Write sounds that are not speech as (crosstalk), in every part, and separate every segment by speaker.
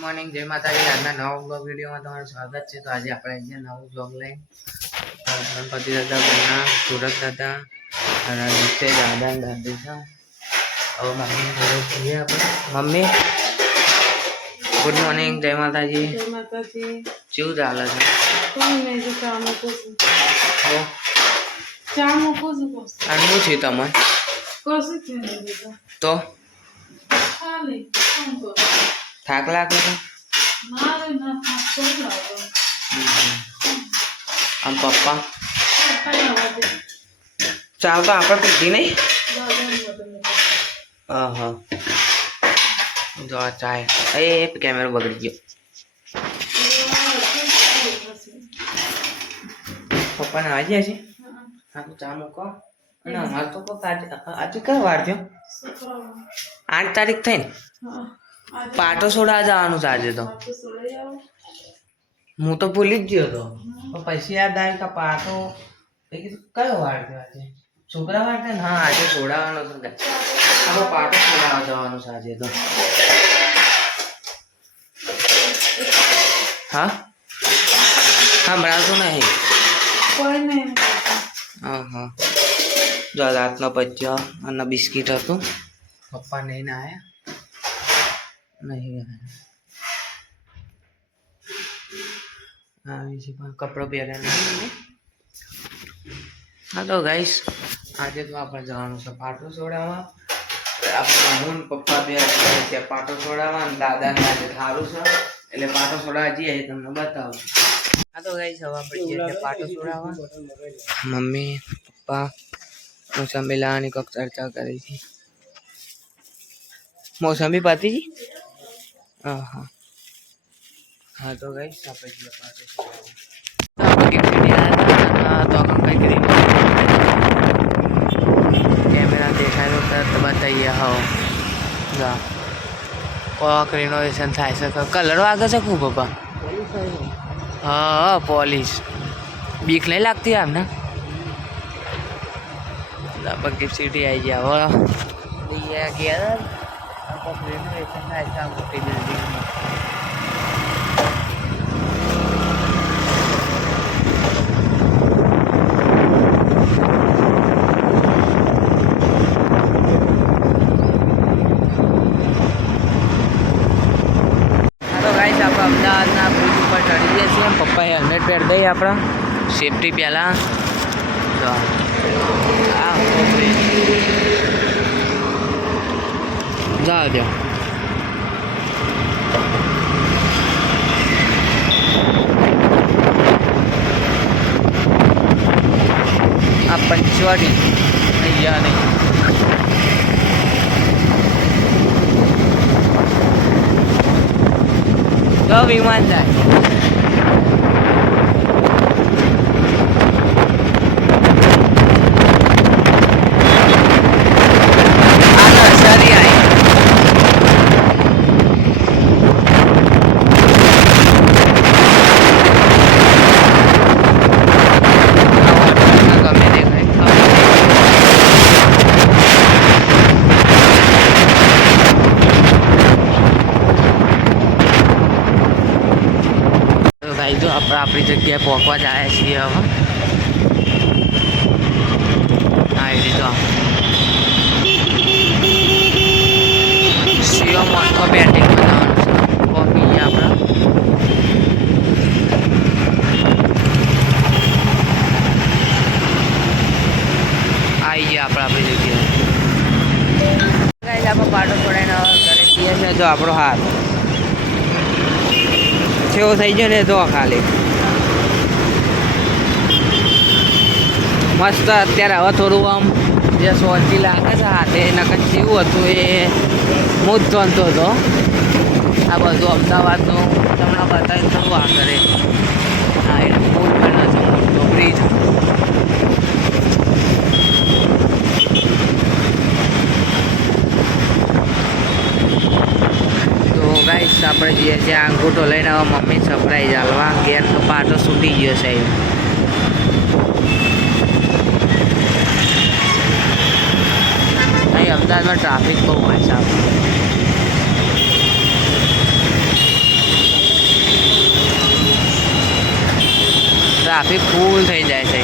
Speaker 1: Morning જય માતાજી. આજના નવા બ્લોગ વિડીયોમાં તમારું સ્વાગત છે. તો આજે આપણે જે નવું બ્લોગ લઈ ગણપતિ દાદા ઘરના સુરત દાદા અને નીચે દાદા ને દાદી છે. હવે મમ્મી ઘરે છીએ આપણે. મમ્મી ગુડ મોર્નિંગ જય માતાજી.
Speaker 2: જય માતાજી.
Speaker 1: કેવું ચાલે છે?
Speaker 2: કોઈ ચા મૂકું છું.
Speaker 1: હો.
Speaker 2: ચા મૂકું છું બસ.
Speaker 1: અને શું છે તમે
Speaker 2: કશું છે નહીં બેટા
Speaker 1: તો? થાક લાગે
Speaker 2: તો
Speaker 1: પપ્પા
Speaker 2: પપ્પા? આવવા દે
Speaker 1: ચા તો આપણે પીધી નહીં? હા જો એ કેમેરો બગડી ગયો. પપ્પાને આવી ગયા છે? હા, તો ચા મૂકો. અને અમારે તો આજે કયો વાર થયો? આઠ તારીખ થઈ ને? પાટો સોડા જવાનું છે આજે તો. હું તો ભૂલી જ ગયો હતો પછી યાદ આવ્યું કે પાટો એ કીધું કયો વાર થયો આજે? છોકરા વાર થયો હા આજે સોડાવાનો છે આપણો પાટો સોડાવા જવાનું છે આજે તો. હા? હા બરાબર નહીં.
Speaker 2: કોઈ નહીં.
Speaker 1: જો રાતનો પચ્યો અને બિસ્કીટ હતું. પપ્પા નહીં ના આવ્યા નહીં આવી છે પણ કપડો પહેર્યા નહીં હા તો ગાઈસ આજે તો આપણે જવાનું છે પાટો છોડાવવા. આપણે હું પપ્પા બે ત્યાં પાટો છોડાવવા અને દાદાને આજે સારું છે. એટલે પાટો છોડાવવા જઈએ તમને બતાવું. હા તો ગાઈસ હવે આપણે પાટો છોડાવવા. Mummy papa. મોસંબી લાવવાની કોઈક ચર્ચા કરી છે મોસંબી પાતીજી હા હા હા તો ગઈ આપણે જઈએ પાટો છોડાવવા આપણે કેટલી રહ્યા તો કંઈ કરી કેમેરા દેખાય તો તરત બતાવીએ હો જા કોક રિનોવેશન થાય છે કલર વાગે છે ખૂબ પપ્પા હા પોલીસ બીક નહીં લાગતી આમને ગયા. હવે ગયા ગયા રિનોવેશન થાય છે આ મોટી બિલ્ડિંગમાં હા તો ગાઈસ આપણે અમદાવાદના બ્રિજ ઉપર ચડી જઈએ છીએ. પપ્પાએ હેલ્મેટ પહેરી દઈએ આપણા. સેફટી પહેલાં. તો જાઓ ત્યાં આ પંચવાડી. અહીંયા નહીં. તો વિમાન જાય આ નર્સરી આવી ગમે દેખાય તો ભાઈ જો આપણે જગ્યાએ પહોંચવા જાય છીએ હવે. હા એ તો સીઓ મોટકો બેટિંગ બનાવવાનું કોપી આપણે. આવી ગયા આપણે આપણી જગ્યાએ. આપણે પાટો પડાઈને હવે ઘરે જઈએ છીએ તો આપણો હાથ. કેવો થઈ ગયો ને તો ખાલી. મસ્ત અત્યારે હવે થોડું આમ જે સોચી લાગે છે હાથે નકર જેવું હતું, એ હું જ જાણતો હતો. આ બધું અમદાવાદનું, તમને બતાવીને થોડું આ કરે હા, એ પુલ પણ છે મોટો ગાઈસ આપણે જઈએ છીએ અંગૂઠો લઈને હવે મમ્મી સપ્રાઈઝ હાલવા તો પાટો છૂટી ગયો સાહેબ અમદાવાદમાં ટ્રાફિક બહુ હોય છે ટ્રાફિક ફૂલ થઈ જાય છે.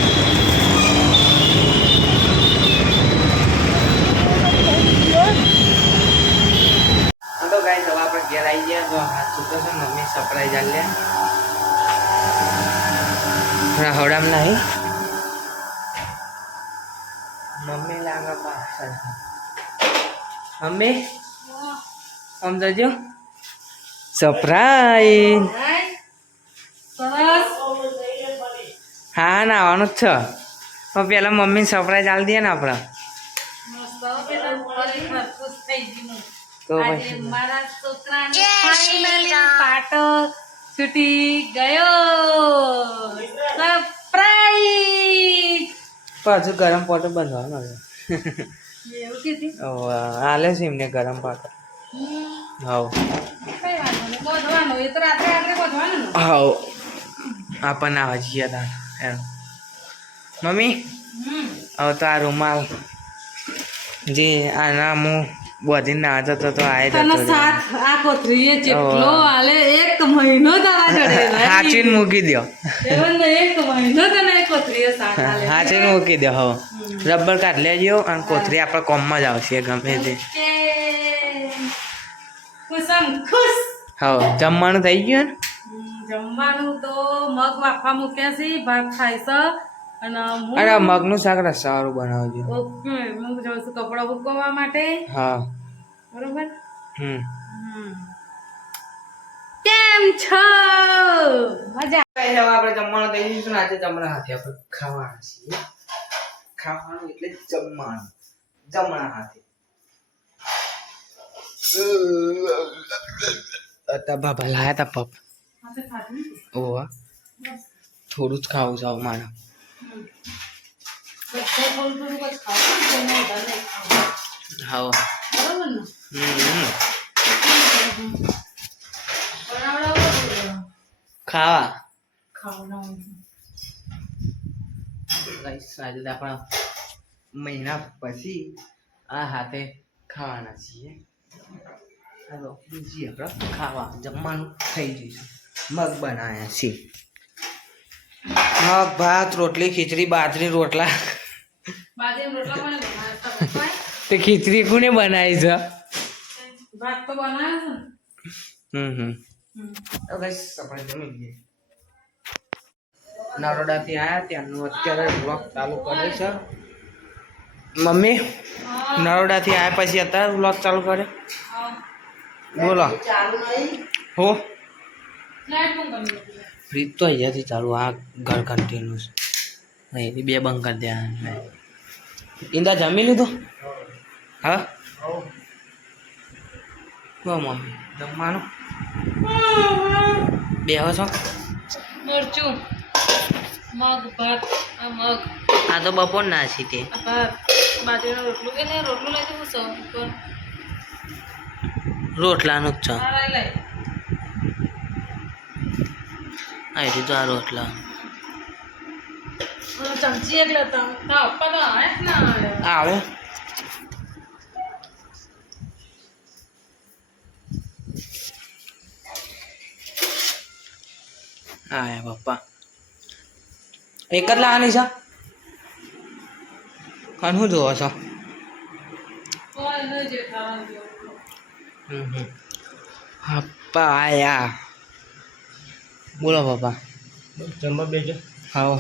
Speaker 1: તો ગાઈસ, હવે આપણે ઘેર આવી તો હાથ ચૂકો છે, મમ્મી સરપ્રાઈઝ જાલ લે. રહોડામાં નહીં. મમ્મી લાગે પાછળ. આમ જજો સરપ્રાઈઝ
Speaker 2: ના
Speaker 1: હા નાવાનું જ છે. પણ પેલા મમ્મીને સરપ્રાઈઝ આલી દઈએ ને આપણે.
Speaker 2: મસ્ત પેલા ખરેખર ખુશ થઈ ગઈ હું.
Speaker 1: તો.
Speaker 2: પાટો છૂટી ગયો. સરપ્રાઈઝ
Speaker 1: પાછું ગરમ પોટો બંધવાનો છે હાલે છે એમને ગરમ પાટો હવ હવ આપણને આવા જઈએ તાર એમ. મમ્મી હવે તો આ રૂમાલ જે આના હું બધી ના જતો તો આ
Speaker 2: તને
Speaker 1: જતો
Speaker 2: સાથ આ. એક મહિનો તારા રહી. (laughs)
Speaker 1: મૂકી દો
Speaker 2: એક મહિનો તને સાથ
Speaker 1: હાચીને મૂકી દો હવે. રબર કાઢ લેજો અને કોથરી આપણા કોમમાં જ આવશે ગમે તે. હવે જમવાનું થઈ ગયું ને?
Speaker 2: જમવાનું તો મગ વાફા મૂક્યા છે ભાત ખાય છે. અને
Speaker 1: અરે મગનું શાક સારું બનાવજો.
Speaker 2: ઓકે હું જાઉં છું કપડાં મૂકવા માટે.
Speaker 1: હા.
Speaker 2: બરોબર?
Speaker 1: હમ.
Speaker 2: હમ. કેમ છો? મજા
Speaker 1: આવે આપણે જમવાનું થઈ ગયું છે ને આજે જમણા હાથે આપણે ખાવાના છીએ. ખાવાનું એટલે જમવાનું જમણા હાથે તબા ભલાયા લાયા તા પપ? ઓવા થોડું જ ખાવું જાવ મારા
Speaker 2: ખાવું ખાવું.
Speaker 1: Guys, આજે આપણા મહિના પછી આ હાથે ખાવાના છીએ. ચાલો બીજી આપણે ખાવા જમવાનું થઈ જઈશું મગ બનાવ્યા છીએ. મગ ભાત રોટલી ખીચડી બાજરી રોટલા? તે ખીચડી કોને બનાવી છે?
Speaker 2: ભાત તો બનાવ્યો
Speaker 1: હમ હમ. તો guys, આપણે જમી લઈએ. નરોડાથી આવ્યા ત્યાંનું અત્યારે બ્લોગ ચાલુ કરે છે. મમ્મી, નરોડાથી આવ્યા પછી અત્યારે બ્લોગ ચાલુ કરે? બોલો. હો. ફ્રીજ તો અહીંયાથી ચાલુ, આ ઘર કન્ટિન્યુ છે. અહીંયાથી બે બંધ કરી દે ઈંદા જમી લીધું? હા? હો, મમ્મી, જમવાનું? બેહો છો?
Speaker 2: મરચું. મગ ભાત આ મગ.
Speaker 1: આ તો બપોર ના છે તે.
Speaker 2: ભાત બાજરીનો રોટલો. કે નહીં રોટલું લઈ જવું સૌ ઉપર.
Speaker 1: રોટલાનું જ છે.
Speaker 2: આ
Speaker 1: તો આ રોટલા.
Speaker 2: ચમચી એક લેતા પપ્પા તો આવે ના આવે.
Speaker 1: આવે. પપ્પા એક જ લાવવાની છે? અને શું જોવો છો?
Speaker 2: જે.
Speaker 1: પપ્પા આયા. બોલો પપ્પા.
Speaker 3: જમવા બેજો.
Speaker 1: હા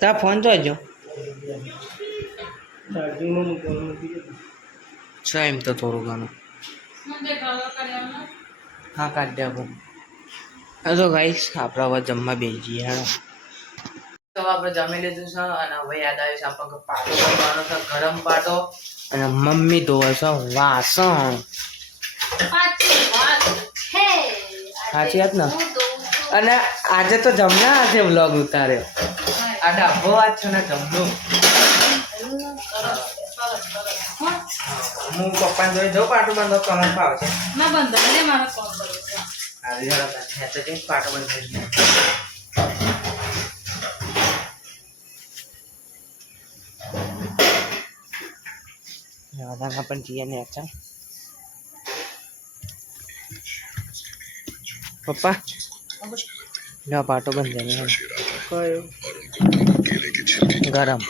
Speaker 1: તા ફોન
Speaker 3: તો દે
Speaker 1: છે એમ તો થોડું ઘણું.
Speaker 2: જે
Speaker 1: હા કાઢી આપો. હા તો ગાઈશ આપણા જમવા બેસી જઈએ હેડો. તો આપણે જમી લીધું છે અને હવે યાદ આવ્યું છે આપણને પાટો કરવાનો છે ગરમ પાટો અને મમ્મી ધોવે છે વાસણ.
Speaker 2: સાચી વાત.
Speaker 1: ને? અને આજે તો જમના આજે વ્લોગ ઉતાર્યો. આ ડાબો વાત છે ને જમનો.
Speaker 2: હું
Speaker 1: પપ્પાને જોઈ જાઉં પાટો બંધો કમર ફાવ છે.
Speaker 2: ના બંધ ને મારો ફોન કર્યો છે
Speaker 1: આવી જરા પાટો બંધ થઈ જઈએ ને અચ્છા પપ્પા? લો પાટો બંધ કરી
Speaker 3: કયો?
Speaker 1: ગરમ.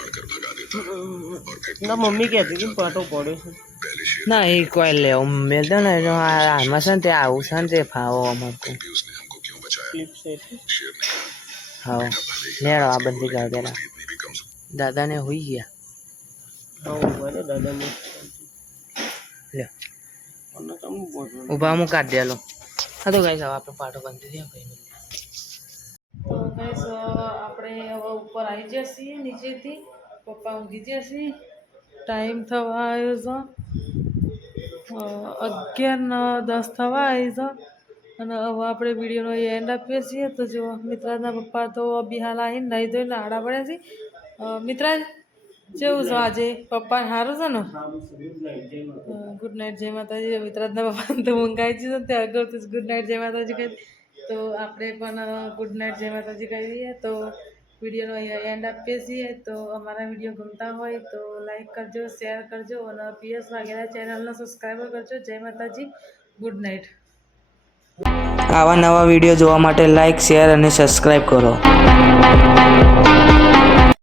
Speaker 3: ના મમ્મી કહેતી હતી પાટો પડ્યો છે.
Speaker 1: ના એ કોઈ લેવું મેલ દે ને આમાં છે ને તે આવું છે ને તે ફાવો અમારે
Speaker 3: સેટ
Speaker 1: હા મેળો આ બંધી કર દેલા દાદાને હોઈ ગયા. ઊભા હું કાઢી દેલો હા તો ગાઈસ હવે આપણે પાટો બાંધી દઈએ ભાઈ.
Speaker 2: તો ગાઈસ આપણે હવે ઉપર આવી ગયા છીએ નીચેથી. પપ્પા ઊંઘી ગયા છીએ ટાઈમ થવા આવ્યો છે. અગિયાર દસ થવા આવી છે. અને હવે આપણે વિડીયોનો એન્ડ આપીએ છીએ. તો જો મિત્રાજના પપ્પા તો બિહાલ આવીને નાહી ધોઈને આડા પડ્યા છે. મિત્રા મિત્રાજ? કેવું છે આજે પપ્પા સારું છે ને ગુડ નાઇટ જય માતાજી. મિત્રાજના પપ્પાને તો મંગાવી છે તે અગાઉથી ગુડ નાઇટ જય માતાજી કહી તો આપણે પણ ગુડ નાઇટ જય માતાજી કહી દઈએ. તો વિડીયોનો અહીંયા એન્ડ આપીએ છીએ. તો અમારા વીડિયો ગમતા હોય તો લાઈક કરજો શેર કરજો અને પીએસ વાઘેલા ચેનલને સબસ્ક્રાઈબર કરજો. જય માતાજી ગુડ નાઇટ
Speaker 1: આવા નવા વીડિયો જોવા માટે લાઈક શેર અને સબસ્ક્રાઈબ કરો.